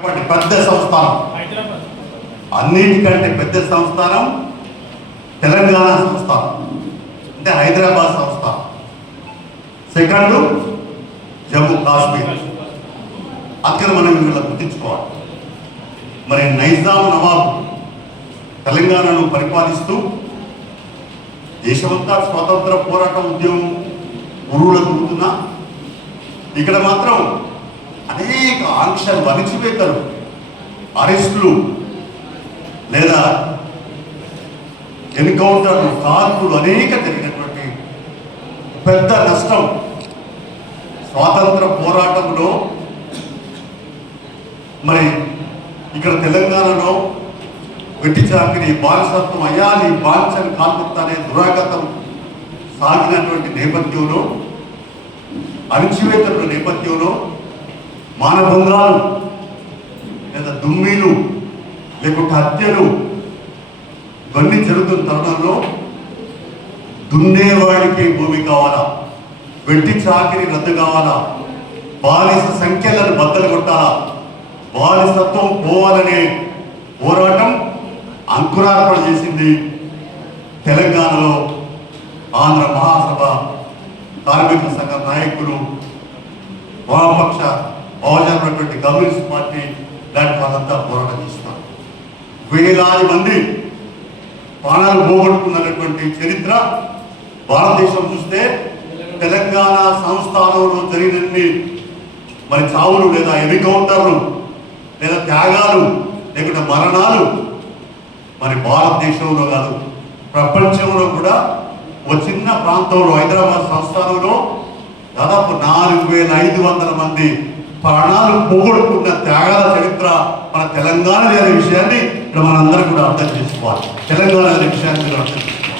పెద్ద సంస్థానం. అన్నిటికంటే పెద్ద సంస్థానం తెలంగాణ సంస్థానం. అంటే హైదరాబాద్ సంస్థానం. సెకండ్ జమ్మూ కాశ్మీర్. అక్కడ మనం వీళ్ళ గుర్తించుకోవాలి. మరి నైజాం నవాబ్ తెలంగాణను పరిపాలిస్తూ దేశమంతా స్వాతంత్ర పోరాట ఉద్యమం గురువులకు ఇక్కడ మాత్రం అనేక ఆంక్షలు అణిచివేతలు అరెస్టులు లేదా ఎన్కౌంటర్లు కాల్పులు అనేక జరిగినటువంటి పెద్ద నష్టం. స్వాతంత్ర పోరాటంలో మరి ఇక్కడ తెలంగాణలో వెట్టి చాకిరి బానిసత్వం అయ్యాలి నీ బాంఛని అనే దురాగతం సాగినటువంటి నేపథ్యంలో అణిచివేతల నేపథ్యంలో మానభంగాలు లేదా దుమ్మీలు లేకుంటే హత్యలు ఇవన్నీ జరుగుతున్న తరుణంలో దున్నేవాడికి భూమి కావాలా? వెట్టి చాకిరి రద్దు కావాలా? బాలిస సంఖ్యలను బద్దలు కొట్టాలా? బాలిసత్వం పోవాలనే పోరాటం అంకురార్పణ చేసింది తెలంగాణలో ఆంధ్ర మహాసభ కార్మిక సంఘ నాయకులు వామపక్ష బహుజనటువంటి కమ్యూనిస్ట్ పార్టీ దాని వాళ్ళంతా పోరాటం చేస్తున్నారు. వేలాది మంది ప్రాణాలు పోగొట్టుకున్నటువంటి చరిత్ర భారతదేశం చూస్తే తెలంగాణ సంస్థానంలో జరిగినన్ని మరి చావులు లేదా ఎన్కౌంటర్లు లేదా త్యాగాలు లేకుంటే మరణాలు మరి భారతదేశంలో కాదు ప్రపంచంలో కూడా ఒక చిన్న ప్రాంతంలో హైదరాబాద్ సంస్థానంలో దాదాపు నాలుగు వేల ఐదు వందల మంది ప్రాణాలు పోగొట్టుకున్న త్యాగాల చరిత్ర మన తెలంగాణ అనే విషయాన్ని ఇక్కడ మనందరం కూడా అర్థం చేసుకోవాలి. తెలంగాణ అనే విషయాన్ని కూడా అర్థం చేసుకోవాలి.